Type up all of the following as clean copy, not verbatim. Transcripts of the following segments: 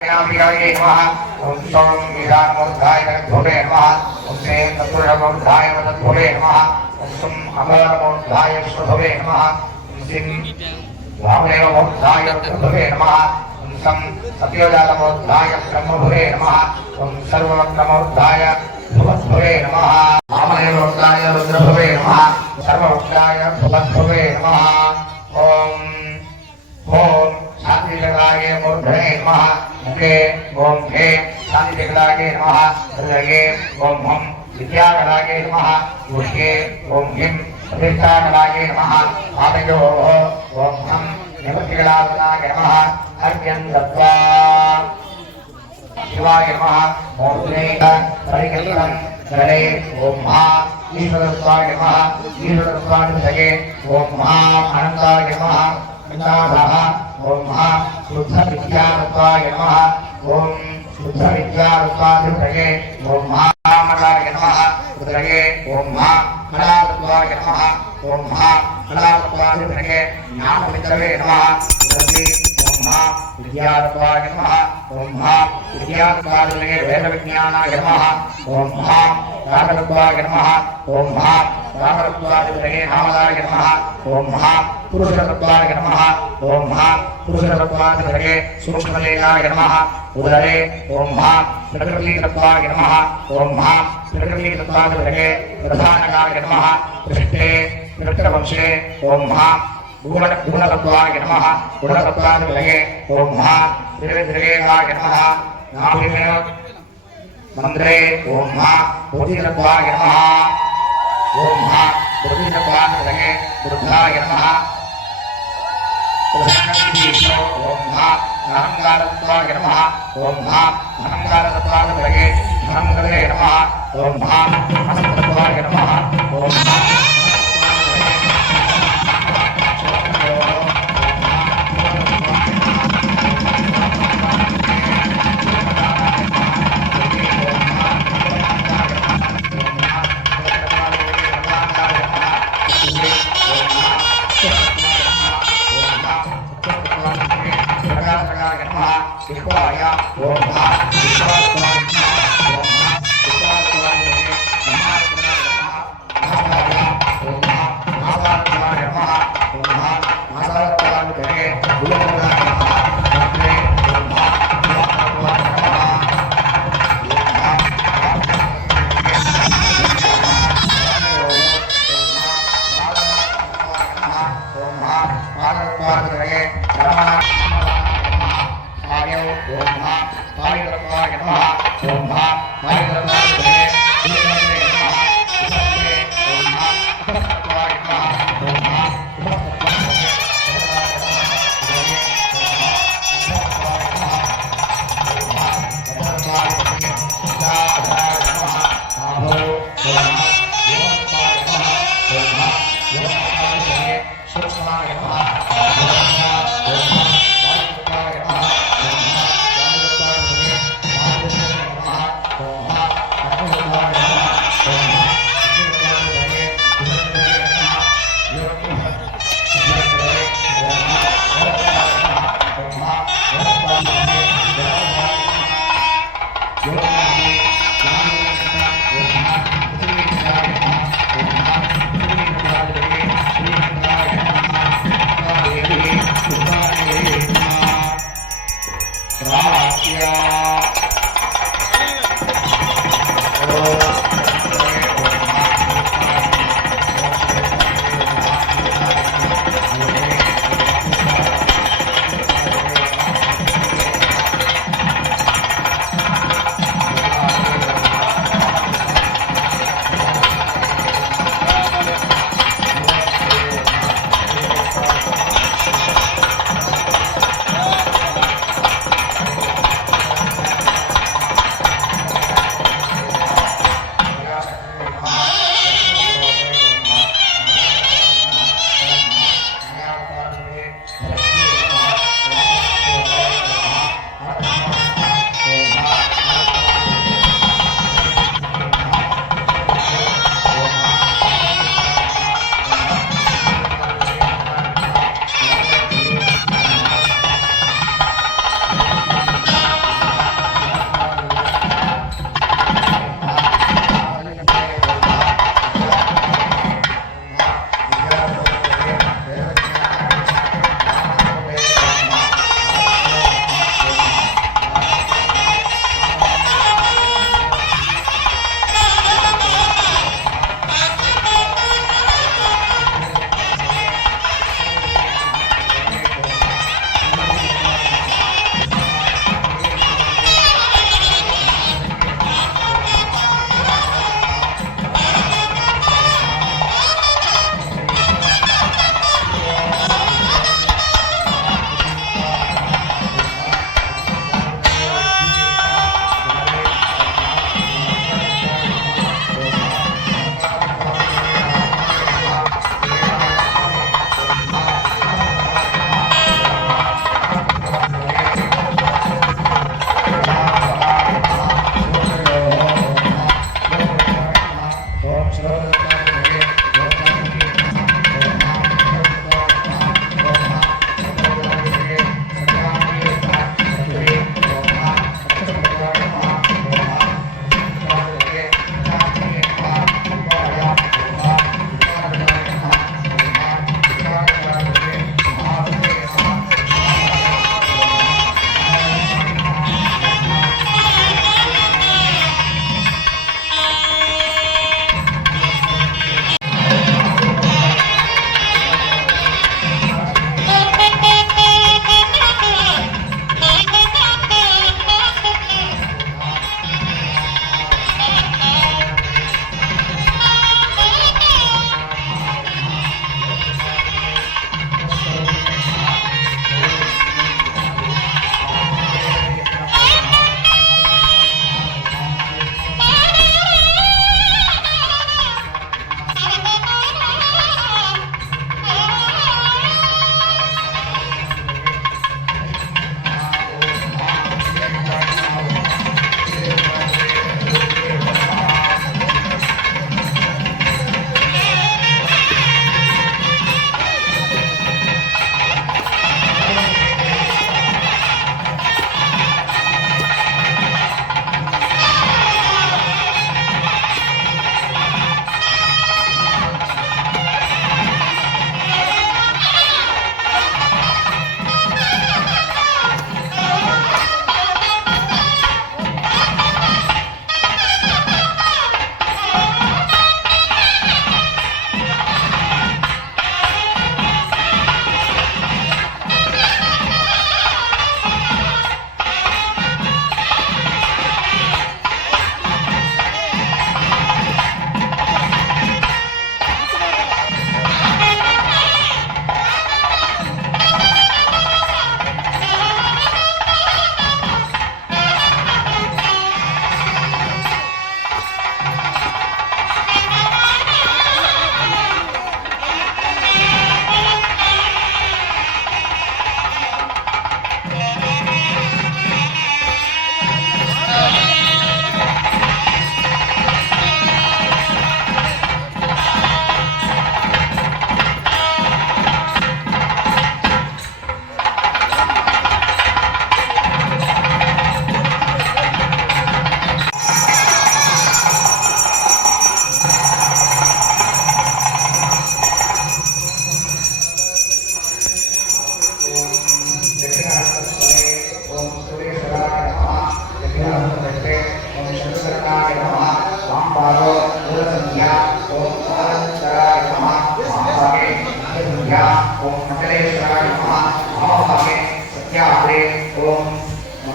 विराजे नमः ओम सोम ईशानमूर्धाय जगद्भुवे नमः ओम सें तत्पुरुषमूर्धाय वदद्भुवे नमः ओम सुम अमरमूर्धाय विष्णुभुवे नमः ओम सिं वामदेवमूर्धाय रुद्रभुवे नमः ओम सं सत्योजातमूर्धाय ब्रह्मभुवे नमः ओम सर्ववक्त्रमूर्धाय भुवद्भुवे नमः वामदेवमूर्धाय रुद्रभुवे नमः सर्ववक्त्राय भुवद्भुवे नमः ओम ओम शांति जगदाय मूर्धने नमः मुखे ओम हे शांति जगदाय नमः हृदये ओम हम विद्याकलाय नमः मुखे ओम हिम प्रतिष्ठाकलाय नमः पादयोः ओम हम निवृत्तिकलाय नमः अर्घ्यं दत्त्वा शिवाय नमः ओम स्नेह परिकल्पनं गणे ओम महा ईश्वरस्वाय नमः ईश्वरस्वाय विषये ओम महा अनन्ताय नमः नाथः ओम महा शुद्ध विद्यारूपाय नमः ओम शुद्ध विद्यारूपाधिपतये ओम महामलाय नमः रुद्रये ओम महामलारूपाय नमः ओम महामलारूपाधिपतये ज्ञानविद्रवे नमः रुद्रये ओम महाविद्यारूपाय नमः ओम महाविद्यारूपाधिपतये वेदविज्ञानाय नमः ओम महारागरूपाय नमः ओम महारागरूपाधिपतये नामदाय नमः ओम महापुरुषरूपाय नमः ओम महापुरुषरूपाधिपतये सूक्ष्मदेहाय नमः उदरे ओम महाप्रकृतिरूपाय नमः ओम महाप्रकृतिरूपाधिपतये प्रधानकाय नमः पृष्ठे पृष्ठवंशे ओम गुणरूपाय नमः गुणरूपाधिपतये ओम महाद्रव्यद्रव्येकाय नमः नाभिमेव मंद्रे ओम बुद्धिरूपाय नमः ओम बुद्धिरूपाधिपतये बुद्धाय नमः ओम अहंकारत्वाय नमः ओम अहंकारत्वाधिपतये अहंकरे नमः ओम अहंतत्वाय नमः ओम शिवाय ओम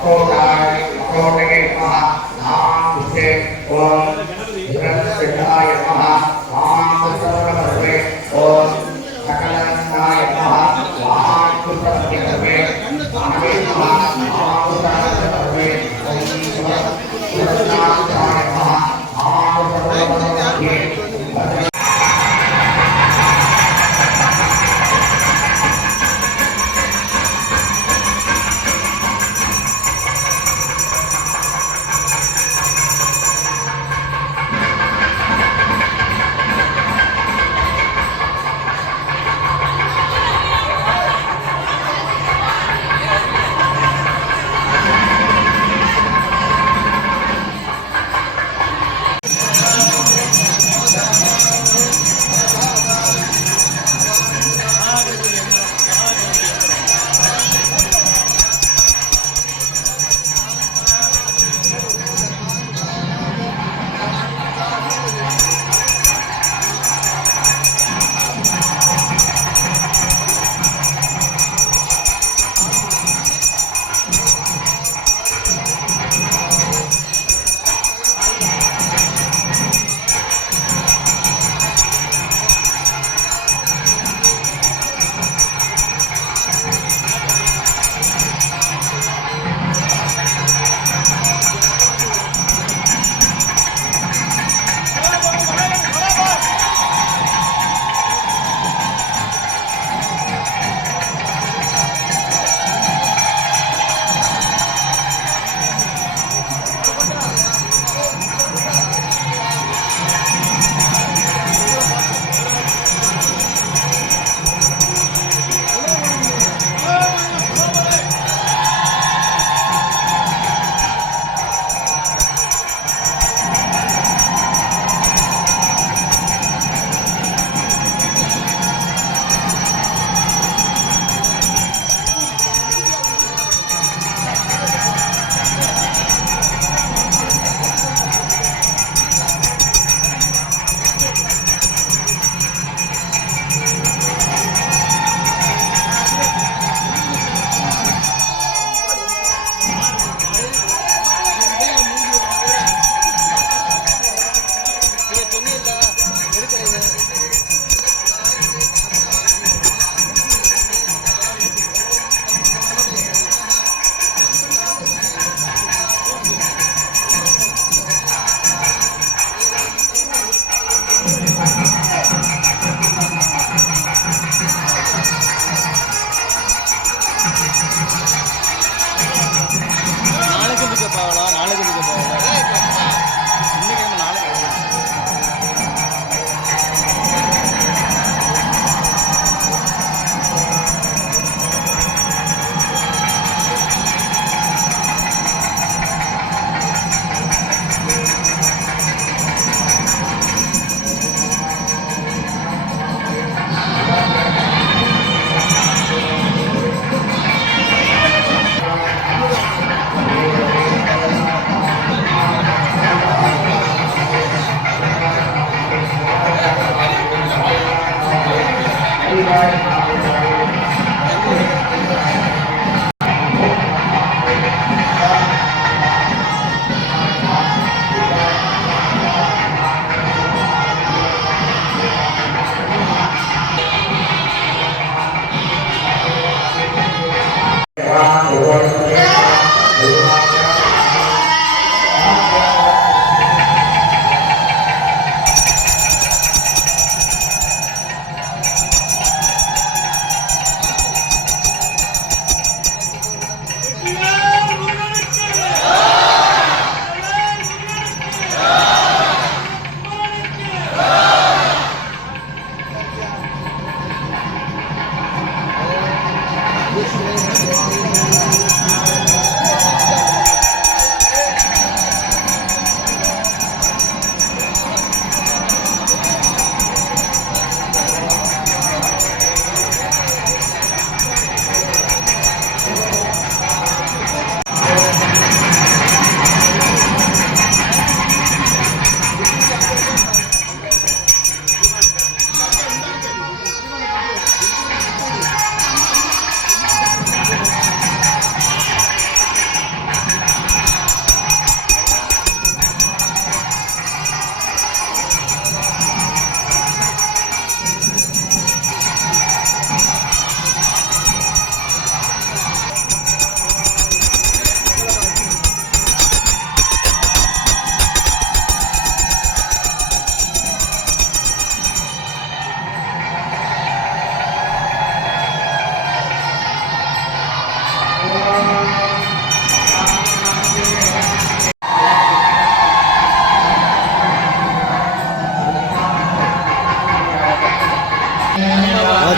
கோடாய் கோட்டையை நமஹ நாமுஸ்தே ஓம் விரஸ்தாய நமஹ ஆமசரவரே ஓம் சகலநாய நமஹ ஆகுதர்வே ஆமே நமஹ ஆகுதர்வே ஓம் சுரநாய நமஹ ஆகுதர்வே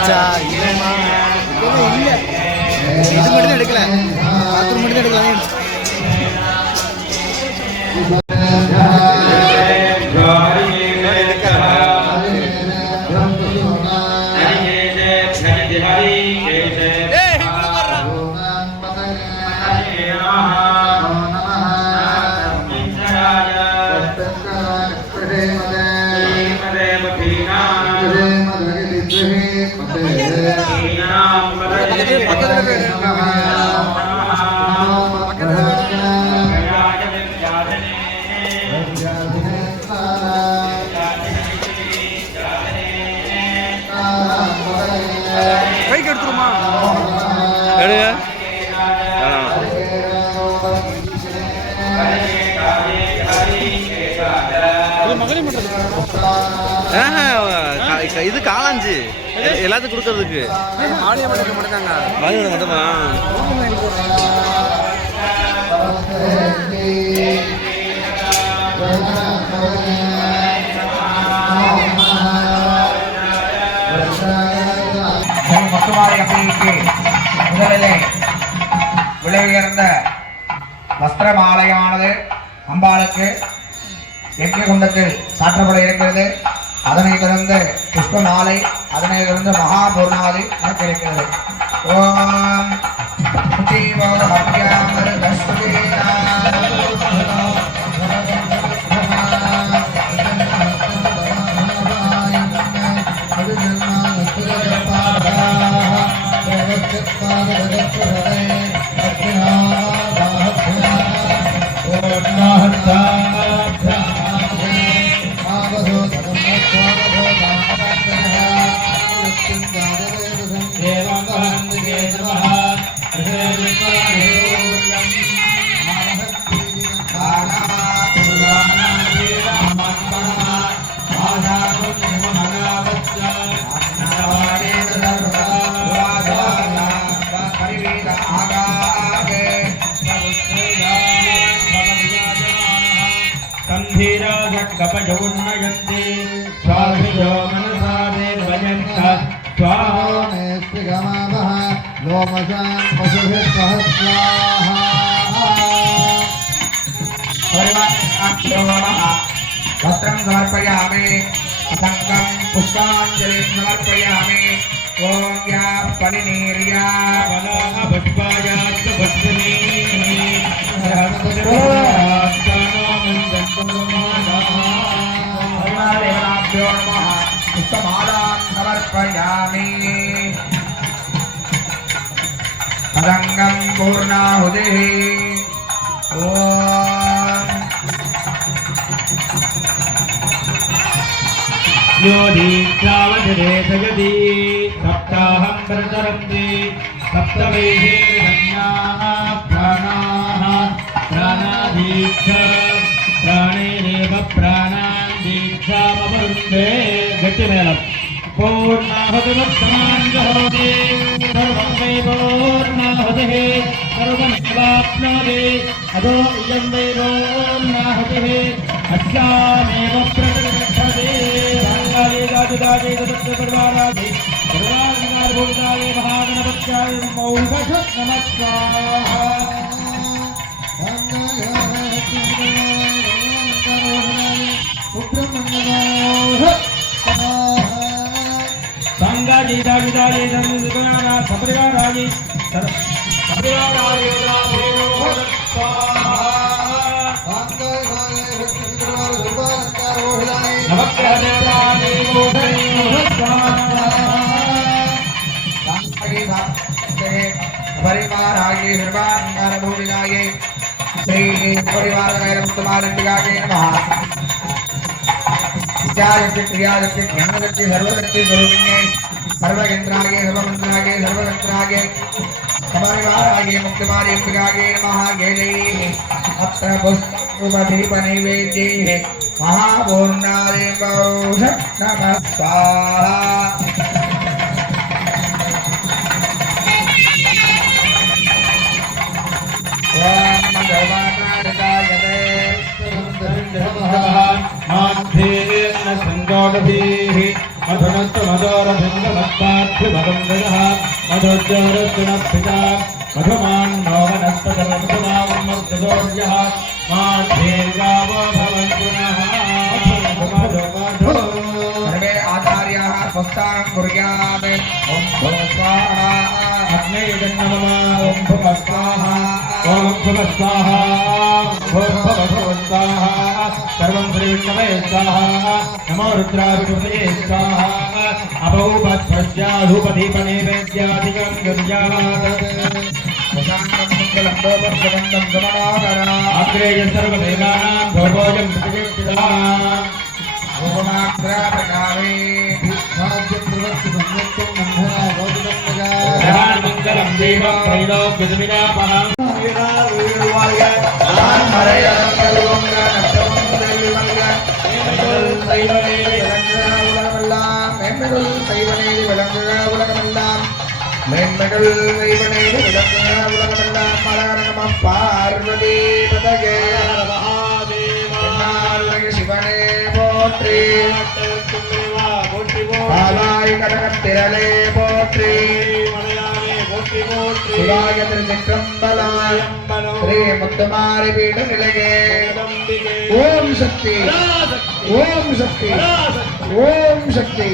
எடுத்தாச்சா? இல்லைம்மா, இல்லை, இது மட்டும் தான் எடுக்கல, பாத்ரூம் மட்டும் தான் எடுக்கலாம். கைக்கு எடுத்துருமா எடுங்க. இது காளாஞ்சி எல்லாத்துக்கும் கொடுக்கறதுக்கு மட்டுமா? முத்துமாரி அம்மைக்கு முதலிலே விலை உயர்ந்த வஸ்திர மாலையானது அம்பாளுக்கு யஜ்ஞகுண்டத்தில் சாற்றப்பட இருக்கிறது. அதனைத் தொடர்ந்து புஷ்ப மாலை, அதனைத் தொடர்ந்து மகாபூர்ணாதி எனக்கு இருக்கிறது. ஓம் कपजोन्नयन्ति स्वाभिजो मनसा मे भजन्त स्वामेस्तिगमावः लोमसां पशुभिः सह स्वाहा। वस्त्रं समर्पयामि, असङ्गं पुष्पाञ्जलिं समर्पयामि। ॐ या परिनीर्या वलाः पुष्पायाश्च पुष्पिनी देवताभ्यो नमः। पुष्पमालां समर्पयामि। असङ्गं पूर्णाहुतिः। ॐ यो दीक्षावधिरे जगति सप्ताहं प्रचरन्ति सप्तमेधे धन्याः प्राणाः प्राणादीक्षा प्राणेरेव प्राणान् दीक्षामवरुन्धे गतिमेलम् पूर्णाहुतिमुत्तमाञ्जहोति सर्वं वै पूर्णाहुतिः सर्वं स्वाप्नोति अदो इयं वै पूर्णाहुतिः अस्यामेव प्रतिष्ठते दादिदादि तत्त्वपरिवारादि सर्वाधिकारभूताय महागणपत्याय नमो नमः स्वाहा। संगाजी दादिदादि सपरिवारादि परिवाराय सर्वांगारभूमिलाय श्री परिवाराय मुक्तमालंबिकाय नमः। विद्याशक्ति क्रियाशक्ति ज्ञानशक्ति सर्वशक्ति स्वरूपिणे सर्वयंत्राय सर्वमंत्राय सर्वयंत्राय परिवाराय मुक्तमालंबिकाय नमः। जय अत्र पुष्पदीप नैवेद्ये महापूर्णादि नमः स्वाहा। मधुनत्व मधोरभिन्दमत्पार्थुभगन्दः मधोज्जोरुत्तुनप्पिता मधुमान्नो वनस्पतमधुमावमर्ददोर्यः माध्येर्गावो भवन्तु नः मधु सर्वे आचार्याः स्वस्थानं कुर्यात् ॐ भुवः स्वाहा अग्नेयजन्ममा ॐ भुवः स्वाहा ॐ भुवः स्वाहा भुवः स्वाहा सर्वं श्रीविष्णवे स्वाहा नमो रुद्राभिषुभये स्वाहा अभौपत्पश्चाधूपदीपनैवेद्यादिकं युर्यात् प्रशान्तं मङ्गलं दोपक्षबन्धं गमनाकरा अग्रेय सर्वदेवानां भोजं प्रतिष्ठिता भुवनाग्रापकावे मङ्गलं देवं त्रैलोक्यजमिनापहं பார்வதி பதகே சிவனே போற்றி பாலாய் கடகத்திரளே போற்றி சிவாய திருச்சிற்றம்பலம் ஸ்ரீ முத்துமாரி பீட நிலையே ஓம் சக்தி ஓம் சக்தி ஓம் சக்தி